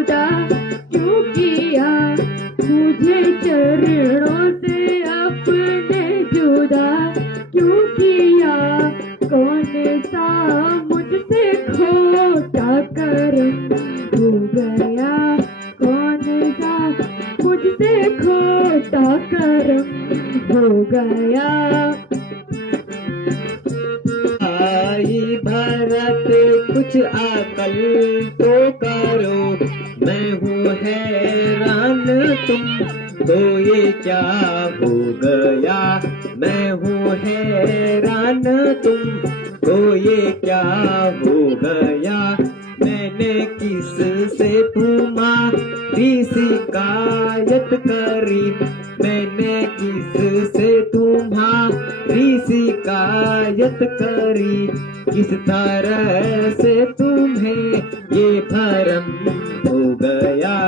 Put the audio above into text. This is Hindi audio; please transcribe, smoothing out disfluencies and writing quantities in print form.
जुदा क्यों किया, मुझे चरणों से अपने जुदा क्यों किया। कौन सा मुझसे खोटा कर्म हो गया, कौन सा मुझसे खोटा कर्म हो गया। भाई भरत कुछ अकल तो करो, मैं हूँ हैरान तुम तो ये क्या हो गया। मैं हूँ हैरान तुम तो ये क्या हो गया। मैंने किस से तुम्हारी शिकायत करी, मैंने किस से तुम्हारी शिकायत करी। किस तरह से तुम्हें ये भरम हो गया,